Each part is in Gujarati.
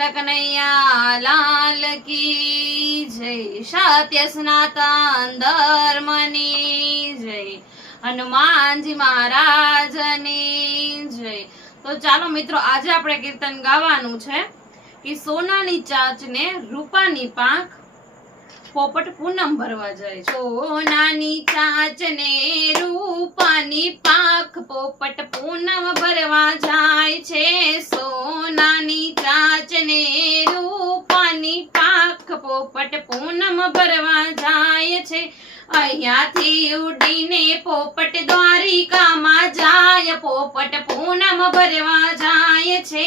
कृष्ण कन्हैया लाल की जय। सत्य सनातन धर्मनी जय। हनुमानजी महाराजनी जय। तो चालो मित्रों, आज આપણે કીર્તન ગાવાનું છે કે સોનાની ચાચ ને રૂપાની પાંખ પોપટ પૂનમ ભરવા જાય. સોનાની ચાચ ને રૂપાની પાંખ પોપટ પૂનમ ભરવા જાય છે. સોનાની ચાચ ને રૂપાની પાંખ પોપટ પૂનમ ભરવા જાય છે. અહીંયાથી ઉડીને પોપટ દ્વારિકામાં જાય. પોપટ પૂનમ ભરવા જાય છે.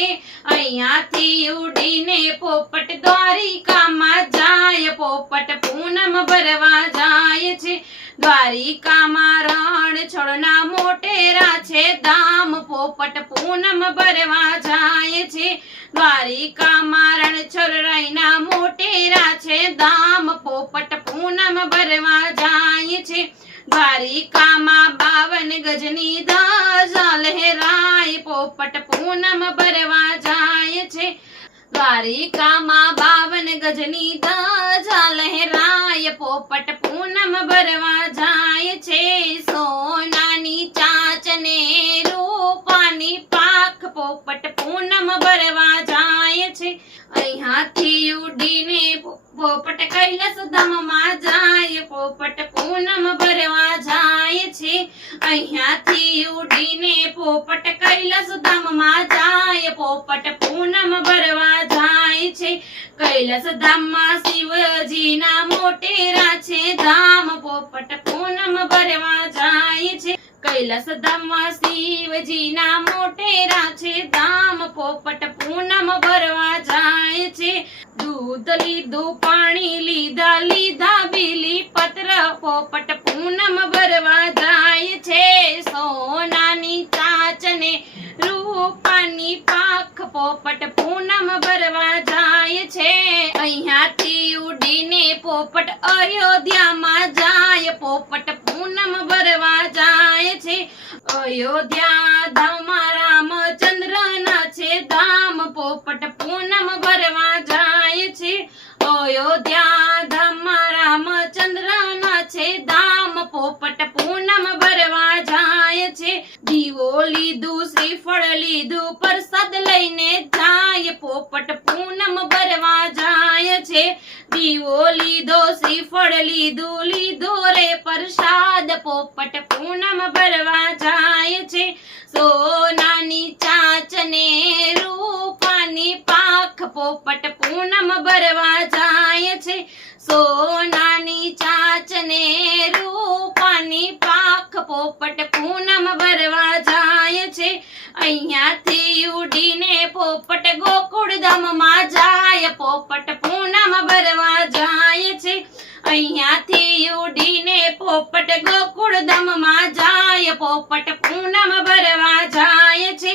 અહીંયાથી ઉડીને પોપટ દ્વારિકામાં જાય. પોપટ પૂનમ ભરવા જાય છે. દ્વારિકામાં રણછોડના મોટેરા છે ધામ. પોપટ પૂનમ ભરવા જાય છે. દ્વારિકામાં રણછોડરાયના મોટેરા છે ધામ. પોપટ પૂનમ ભરવા જાય છે. દ્વારિકામાં 52 ગજની ધજા લહેરાય. પોપટ પૂનમ ભરવા જાય છે. દ્વારિકામાં 52 ગજની ધજા લહેરાય. પોપટ પૂનમ ભરવા જાય છે. સોનાની ચાચ ને રૂપાની પાંખ પોપટ પૂનમ ભરવા જાય છે. અહીંયાથી ઉડીને પોપટ કૈલાસ ધામમાં જાય. પોપટ પૂનમ ભરવા જાય છે. અહીંયાથી ઉડીને પોપટ કૈલાસ ધામમાં જાય. પોપટ પૂનમ ભરવા જાય છે. કૈલાસ ધામમાં શિવજીના મોટેરા છે ધામ. પોપટ પૂનમ ભરવા જાય છે. કૈલાસ ધામમાં શિવજીના મોટેરા છે ધામ. પોપટ પૂનમ ભરવા જાય છે. દૂધ લીધું, પાણી લીધા બીલી પત્ર. પોપટ પૂનમ ભરવા જાય છે. સોનાની ચાચ ને રૂપાની પાંખ પોપટ પૂનમ ભરવા જાય છે. અહીંયાથી ઉડીને પોપટ અયોધ્યામાં જાય. પોપટ પૂનમ ભરવા જાય છે. અયોધ્યા ધામમાં રામચંદ્રના છે ધામ. પોપટ પૂનમ ભરવા જાય છે. અયોધ્યા ધામમાં રામચંદ્રના છે ધામ. પોપટ પૂનમ ભરવા જાય છે. દીવો લીધું, શ્રીફળ લીધું, પ્રસાદ લઈને જાય. પોપટ પૂનમ ભરવા જાય છે. દીવો લીધો, શ્રીફળ લીધો રે પ્રસાદ. પોપટ પૂનમ ભરવા જાય છે. સોનાની ચાચ ને રૂપાની પાંખ પોપટ પૂનમ ભરવા જાય છે. સોનાની ચાચ ને રૂપાની પાંખ પોપટ પૂનમ ભરવા જાય છે. અહીંયાથી ઉડીને પોપટ ગોકુળ ધામમાં જાય. પોપટ પૂનમ ભરવા જાય છે. અહીંયાથી ઉડીને પોપટ ગોકુળ ધામમાં જાય. પોપટ પૂનમ ભરવા જાય છે.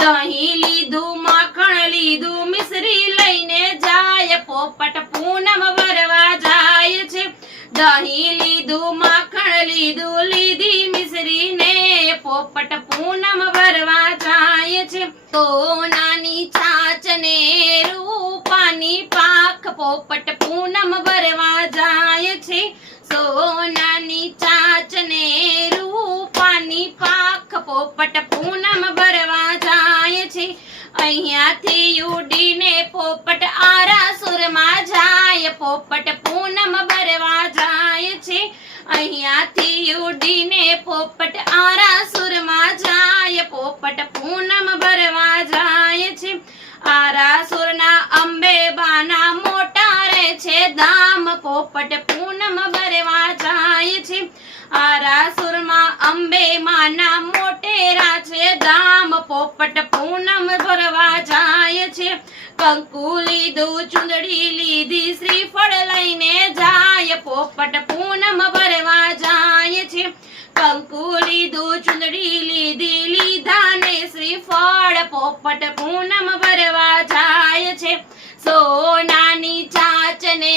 દહીં લીધું, માખણ લીધું, મિશ્રી લઈને જાય. પોપટ પૂનમ ભરવા જાય છે. દહીં લીધું, માખણ લીધું, લીધી મિશ્રી ને પોપટ પૂનમ ભરવા જાય છે. સોનાની ચાચ ને રૂપાની પાંખ પોપટ પૂનમ ભરવા જાય છે. સોનાની ચાચ ને રૂપાની પાંખ પોપટ પૂનમ ભરવા જાય છે. અહીંયાથી ઉડીને પોપટ આરાસુરમાં જાય. પોપટ પૂનમ ભરવા જાય છે. અહીંયાથી ઉડીને પોપટ આરાસુરમાં જાય. પોપટ પૂનમ ભરવા જાય છે. આરાસુરના અંબે બાના મોટા રે છે ધામ. પોપટ પૂનમ ભરવા જાય છે. આરાસુરમાં અંબે માના મોટેરા છે ધામ. પોપટ પૂનમ ભરવા જાય છે. કંકુ લીધું, ચુંદડી લીધી, શ્રીફળ લઈને જાય. પોપટ પૂનમ ભરવા જાય છે. કંકુ લીધું, ચુંદડી લીધા ને શ્રીફળ. પોપટ પૂનમ ભરવા જાય છે. સોનાની ચાચ ને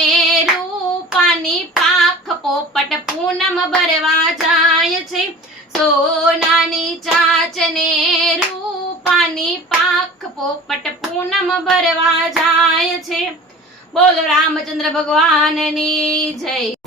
રૂપાની પાંખ પોપટ પૂનમ ભરવા જાય છે. સોનાની ચાચ ને રૂપાની પાંખ પોપટ પૂનમ ભરવા જાય છે. બોલો રામચંદ્ર ભગવાનની જય.